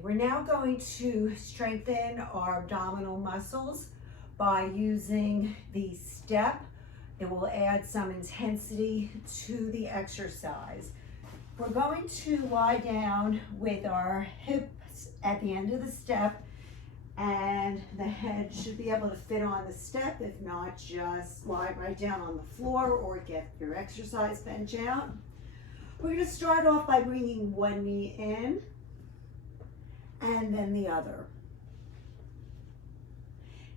We're now going to strengthen our abdominal muscles by using the step. It will add some intensity to the exercise. We're going to lie down with our hips at the end of the step, and the head should be able to fit on the step. If not, just lie right down on the floor or get your exercise bench out. We're going to start off by bringing one knee in and then the other.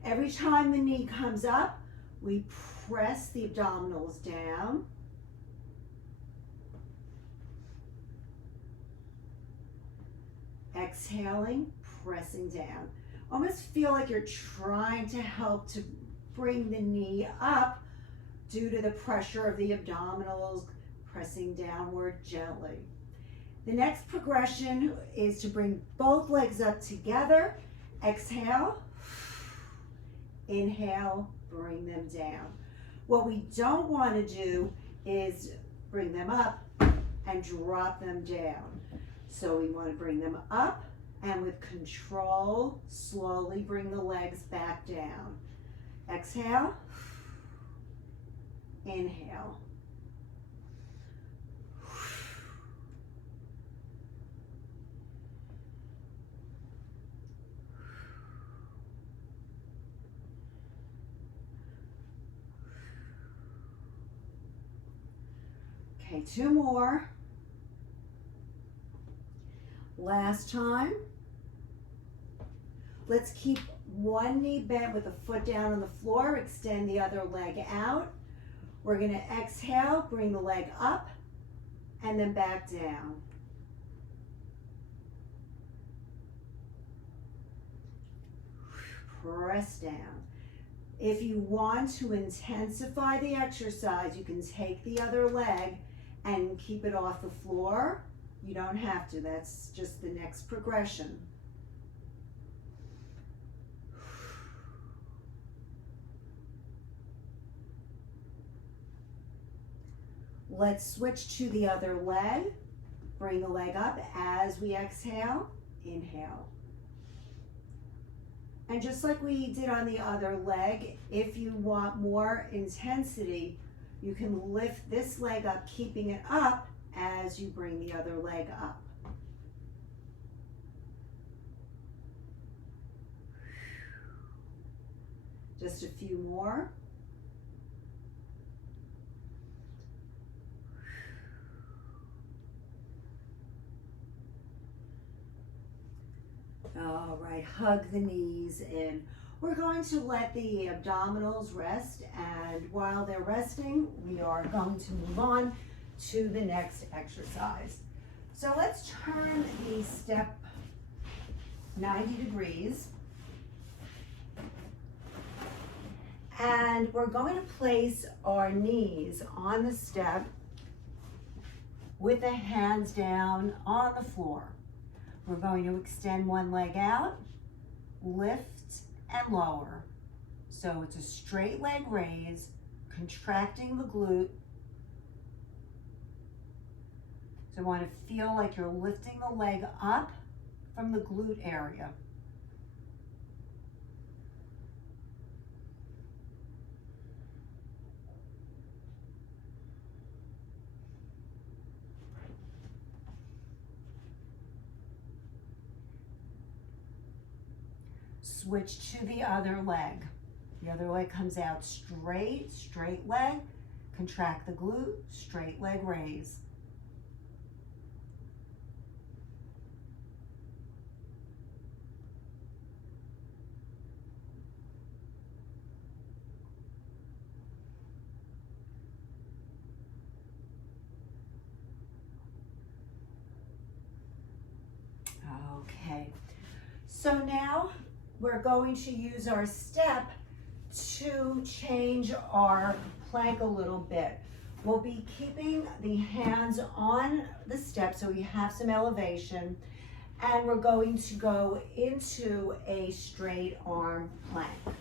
Every time the knee comes up, we press the abdominals down. Exhaling, pressing down. Almost feel like you're trying to help to bring the knee up due to the pressure of the abdominals, pressing downward gently. The next progression is to bring both legs up together. Exhale, inhale, bring them down. What we don't want to do is bring them up and drop them down. So we want to bring them up and with control, slowly bring the legs back down. Exhale, inhale. Okay, two more. Last time. Let's keep one knee bent with the foot down on the floor. Extend the other leg out. We're going to exhale, bring the leg up, and then back down. Press down. If you want to intensify the exercise, you can take the other leg and keep it off the floor. You don't have to. That's just the next progression. Let's switch to the other leg. Bring the leg up as we exhale. Inhale. And just like we did on the other leg, if you want more intensity, you can lift this leg up, keeping it up as you bring the other leg up. Just a few more. All right, hug the knees in. We're going to let the abdominals rest, and while they're resting, we are going to move on to the next exercise. So let's turn the step 90 degrees. And we're going to place our knees on the step with the hands down on the floor. We're going to extend one leg out, lift and lower. So it's a straight leg raise, contracting the glute. So you want to feel like you're lifting the leg up from the glute area. Switch to the other leg. The other leg comes out straight, straight leg, contract the glute, straight leg raise. Okay, so now we're going to use our step to change our plank a little bit. We'll be keeping the hands on the step so we have some elevation, and we're going to go into a straight arm plank. I'm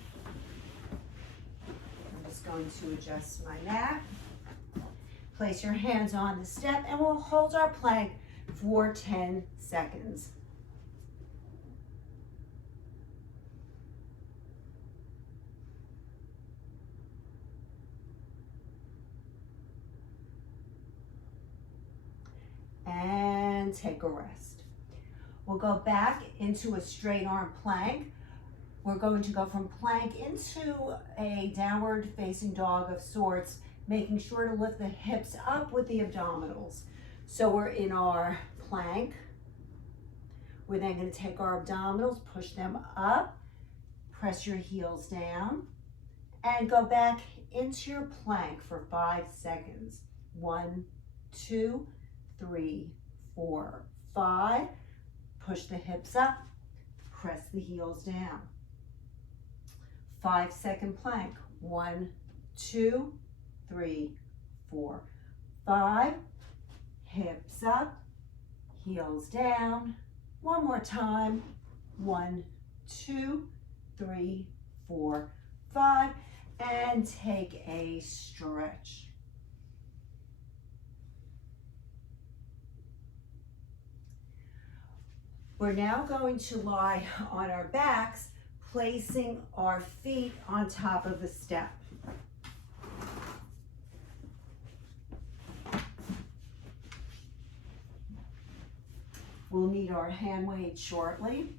just going to adjust my neck. Place your hands on the step and we'll hold our plank for 10 seconds. and take a rest. We'll go back into a straight arm plank. We're going to go from plank into a downward facing dog of sorts, making sure to lift the hips up with the abdominals. So we're in our plank. We're then going to take our abdominals, push them up, press your heels down, and go back into your plank for 5 seconds. 1, 2, 3, 4, 5. Push the hips up, press the heels down. 5-second plank. 1, 2, 3, 4, 5. Hips up, heels down. One more time. 1, 2, 3, 4, 5. And take a stretch. We're now going to lie on our backs, placing our feet on top of the step. We'll need our hand weights shortly.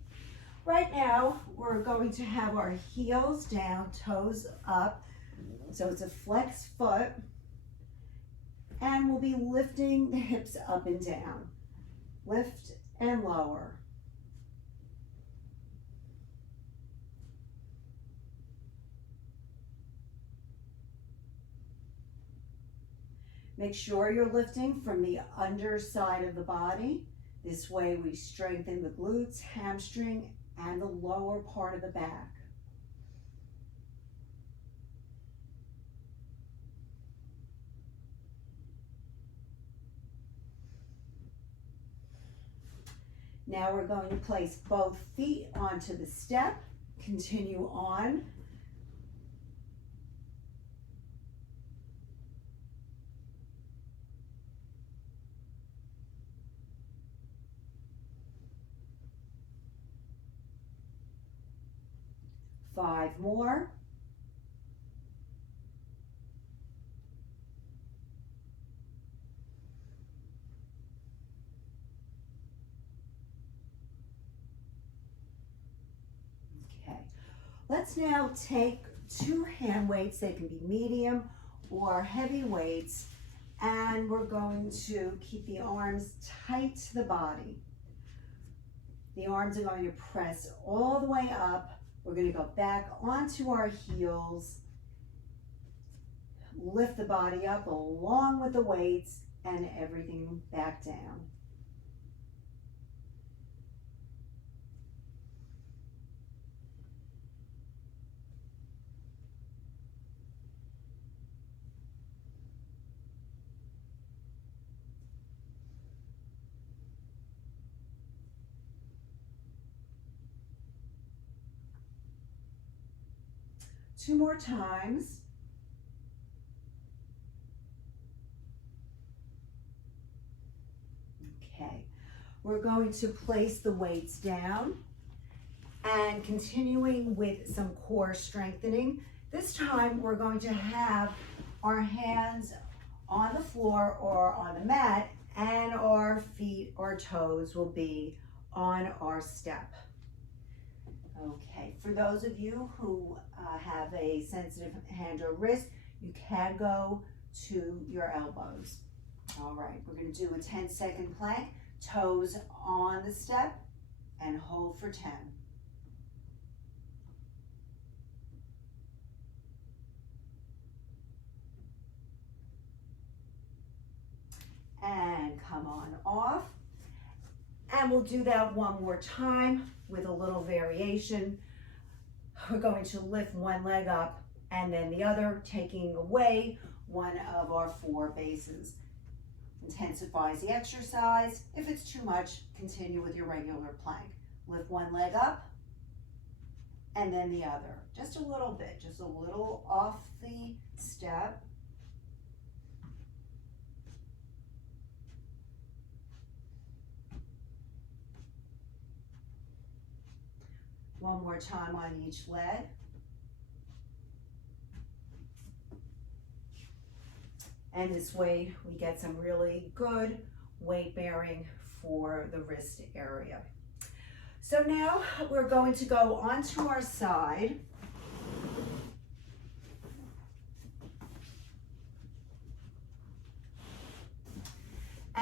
Right now, we're going to have our heels down, toes up. So it's a flex foot. And we'll be lifting the hips up and down. Lift and lower. Make sure you're lifting from the underside of the body. This way we strengthen the glutes, hamstring, and the lower part of the back. Now we're going to place both feet onto the step. Continue on. Five more. Okay, let's now take 2 hand weights. They can be medium or heavy weights, and we're going to keep the arms tight to the body. The arms are going to press all the way up. We're going to go back onto our heels, lift the body up along with the weights, and everything back down. Two more times. Okay, we're going to place the weights down and continuing with some core strengthening. This time we're going to have our hands on the floor or on the mat, and our feet or toes will be on our step. Okay, for those of you who have a sensitive hand or wrist, you can go to your elbows. All right, we're going to do a 10-second plank, toes on the step, and hold for 10. And come on off. And we'll do that one more time with a little variation. We're going to lift one leg up and then the other, taking away one of our 4 bases. Intensifies the exercise. If it's too much, continue with your regular plank. Lift one leg up and then the other. Just a little bit, just a little off the step. One more time on each leg. And this way we get some really good weight bearing for the wrist area. So now we're going to go onto our side.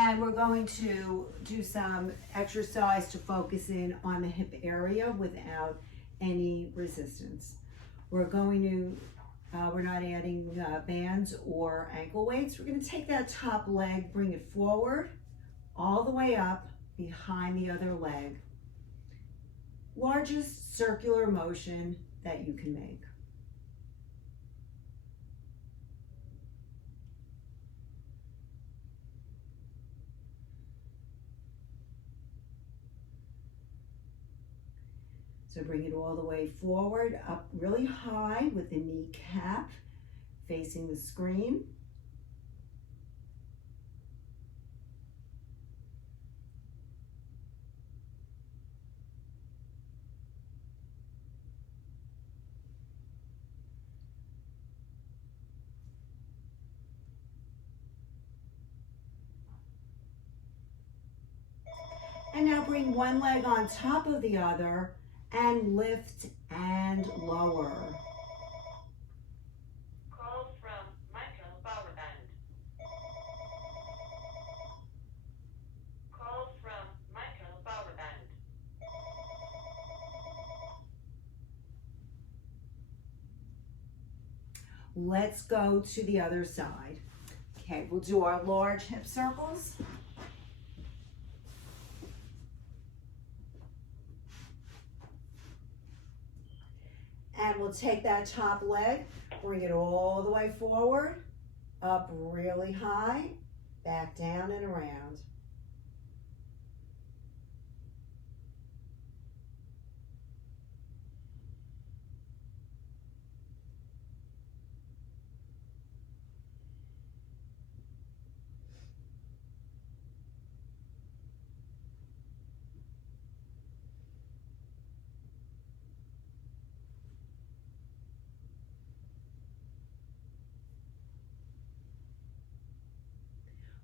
And we're going to do some exercise to focus in on the hip area without any resistance. We're going to, we're not adding bands or ankle weights. We're going to take that top leg, bring it forward, all the way up behind the other leg. Largest circular motion that you can make. So bring it all the way forward, up really high with the kneecap facing the screen. And now bring one leg on top of the other and lift and lower. Call from Michael Power Band. Call from Michael Power Band. Let's go to the other side. Okay, we'll do our large hip circles. And we'll take that top leg, bring it all the way forward, up really high, back down and around.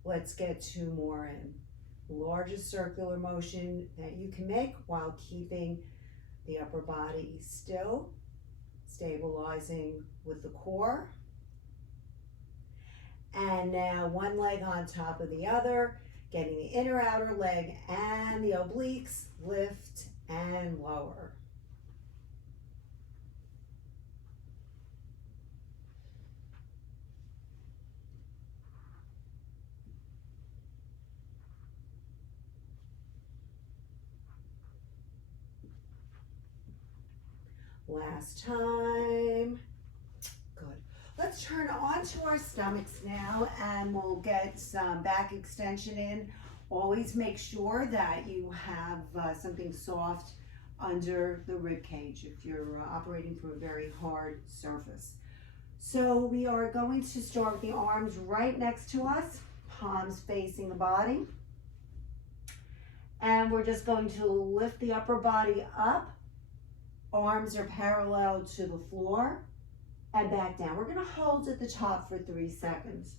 Let's get two more in. Largest circular motion that you can make while keeping the upper body still, stabilizing with the core. And now one leg on top of the other, getting the inner outer leg and the obliques, lift and lower. Last time. Good. Let's turn onto our stomachs now and we'll get some back extension in. Always make sure that you have something soft under the rib cage if you're operating from a very hard surface. So we are going to start with the arms right next to us, palms facing the body. And we're just going to lift the upper body up. Arms are parallel to the floor and back down. We're going to hold at the top for 3 seconds.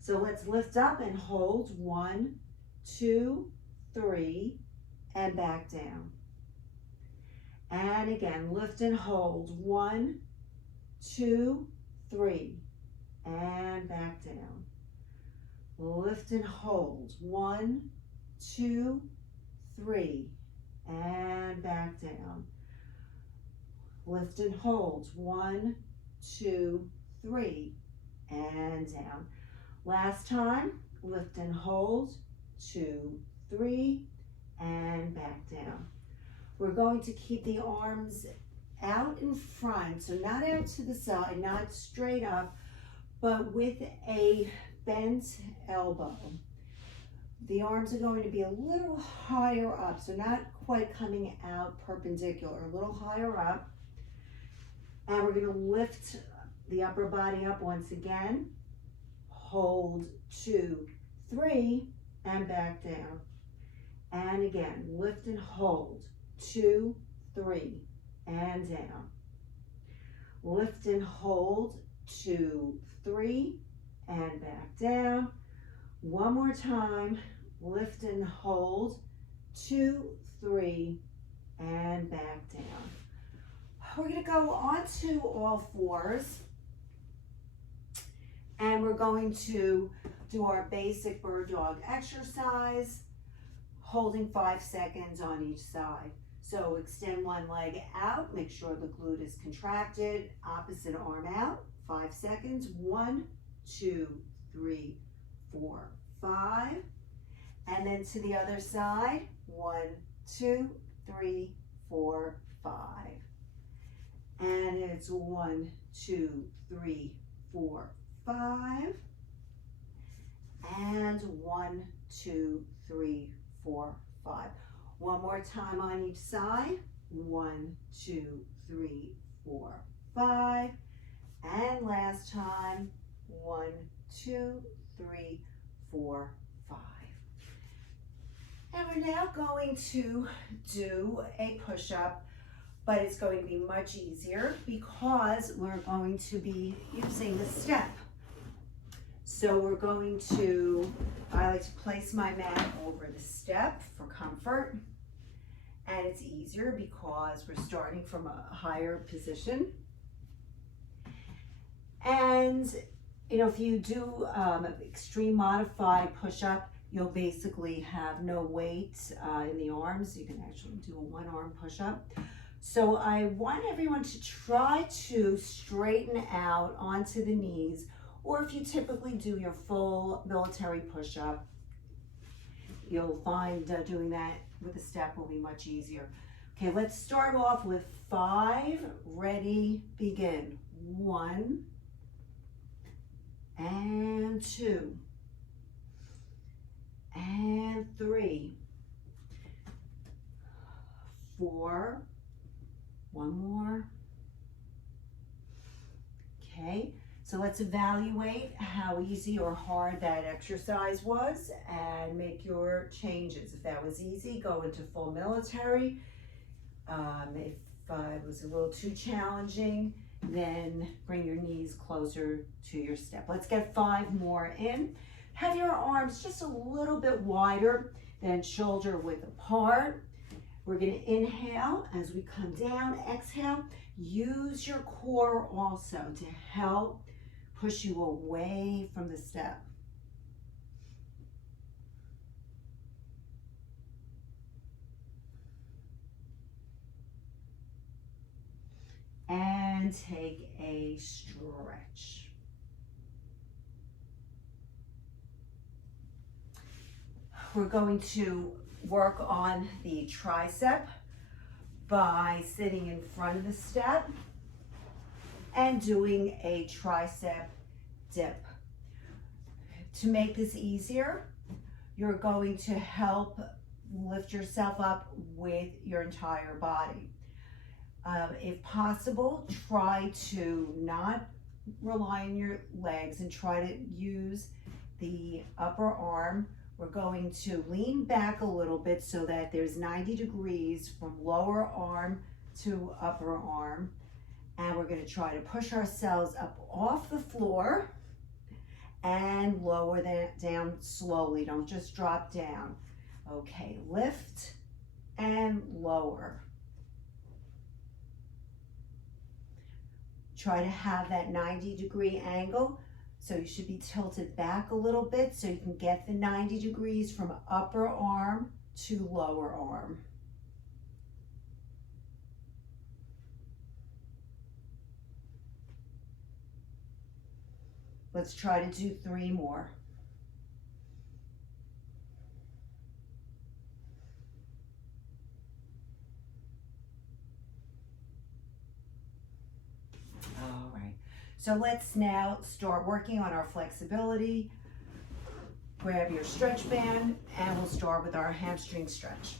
So let's lift up and hold 1, 2, 3, and back down. And again, lift and hold 1, 2, 3, and back down. Lift and hold 1, 2, 3, and back down. Lift and hold 1, 2, 3, and down. Last time, lift and hold 2, 3, and back down. We're going to keep the arms out in front, so not out to the side, not straight up, but with a bent elbow. The arms are going to be a little higher up, so not quite coming out perpendicular, a little higher up. And we're going to lift the upper body up once again. Hold 2, 3, and back down. And again, lift and hold 2, 3, and down. Lift and hold 2, 3, and back down. One more time. lift and hold, 2, 3, and back down. We're gonna go onto all fours, and we're going to do our basic bird dog exercise, holding 5 seconds on each side. So extend one leg out, make sure the glute is contracted, opposite arm out, 5 seconds, 1, 2, 3, 4, 5. And then to the other side, 1, 2, 3, 4, 5. And it's 1, 2, 3, 4, 5. And 1, 2, 3, 4, 5. One more time on each side. 1, 2, 3, 4, 5. And last time. 1, 2, 3, 4, 5. And we're now going to do a push-up, but it's going to be much easier because we're going to be using the step. So we're going to, I like to place my mat over the step for comfort. And it's easier because we're starting from a higher position. And, you know, if you do extreme modified push-up, you'll basically have no weight in the arms. You can actually do a one-arm push-up. So I want everyone to try to straighten out onto the knees, or if you typically do your full military push-up, you'll find doing that with a step will be much easier. Okay, let's start off with 5. Ready, begin. 1 and 2 and 3, 4, one more. Okay, so let's evaluate how easy or hard that exercise was and make your changes. If that was easy, go into full military. If it was a little too challenging, then bring your knees closer to your step. Let's get 5 more in. Have your arms just a little bit wider than shoulder width apart. We're going to inhale as we come down, exhale. Use your core also to help push you away from the step. And take a stretch. We're going to work on the tricep by sitting in front of the step and doing a tricep dip. To make this easier, you're going to help lift yourself up with your entire body. If possible, try to not rely on your legs and try to use the upper arm. We're going to lean back a little bit so that there's 90 degrees from lower arm to upper arm. And we're going to try to push ourselves up off the floor and lower that down slowly. Don't just drop down. Okay, lift and lower. Try to have that 90-degree angle. So you should be tilted back a little bit so you can get the 90 degrees from upper arm to lower arm. Let's try to do 3 more. All right. So let's now start working on our flexibility. Grab your stretch band and we'll start with our hamstring stretch.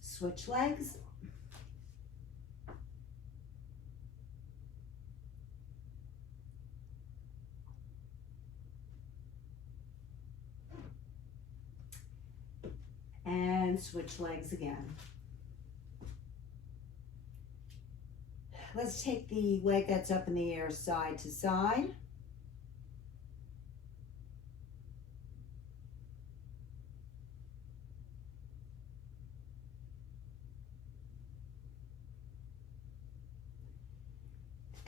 Switch legs. and switch legs again. Let's take the leg that's up in the air side to side.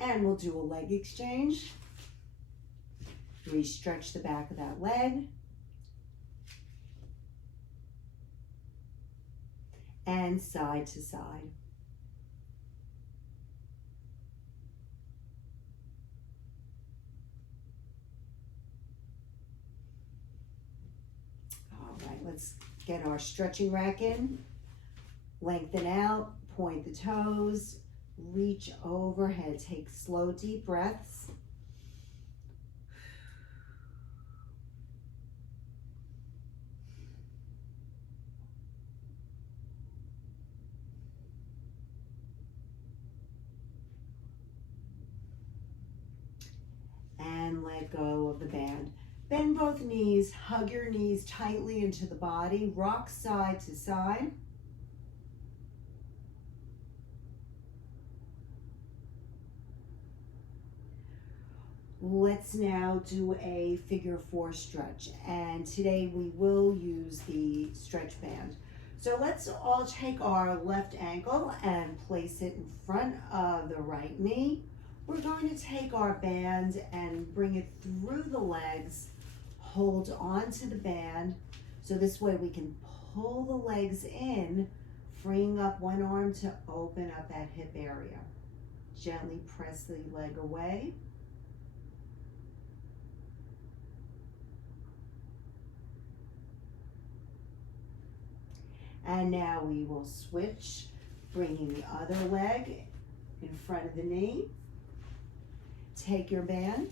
And we'll do a leg exchange. Re-stretch the back of that leg. And side to side. All right, let's get our stretching rack in. Lengthen out, point the toes, reach overhead. Take slow, deep breaths. And let go of the band. Bend both knees, hug your knees tightly into the body, rock side to side. Let's now do a figure 4 stretch, and today we will use the stretch band. So let's all take our left ankle and place it in front of the right knee. We're going to take our band and bring it through the legs, hold onto the band, so this way we can pull the legs in, freeing up one arm to open up that hip area. Gently press the leg away. And now we will switch, bringing the other leg in front of the knee. Take your band,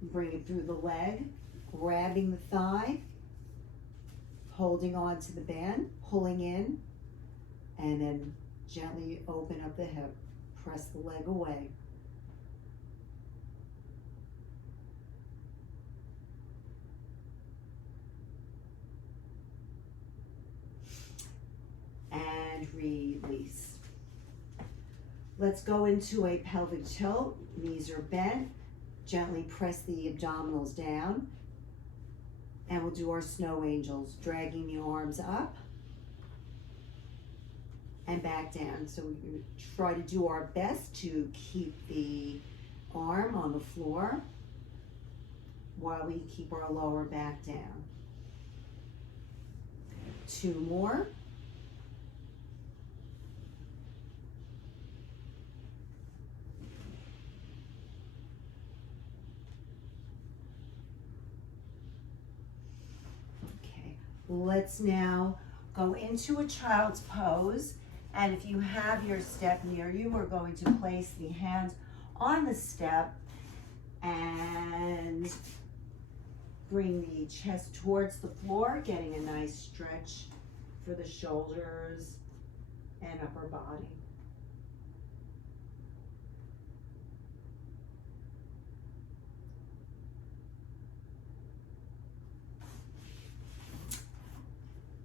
bring it through the leg, grabbing the thigh, holding on to the band, pulling in, and then gently open up the hip. Press the leg away. And release. Let's go into a pelvic tilt. Knees are bent. Gently press the abdominals down. And we'll do our snow angels, dragging the arms up and back down. So we try to do our best to keep the arm on the floor while we keep our lower back down. 2 more. Let's now go into a child's pose, and if you have your step near you, we're going to place the hands on the step and bring the chest towards the floor, getting a nice stretch for the shoulders and upper body.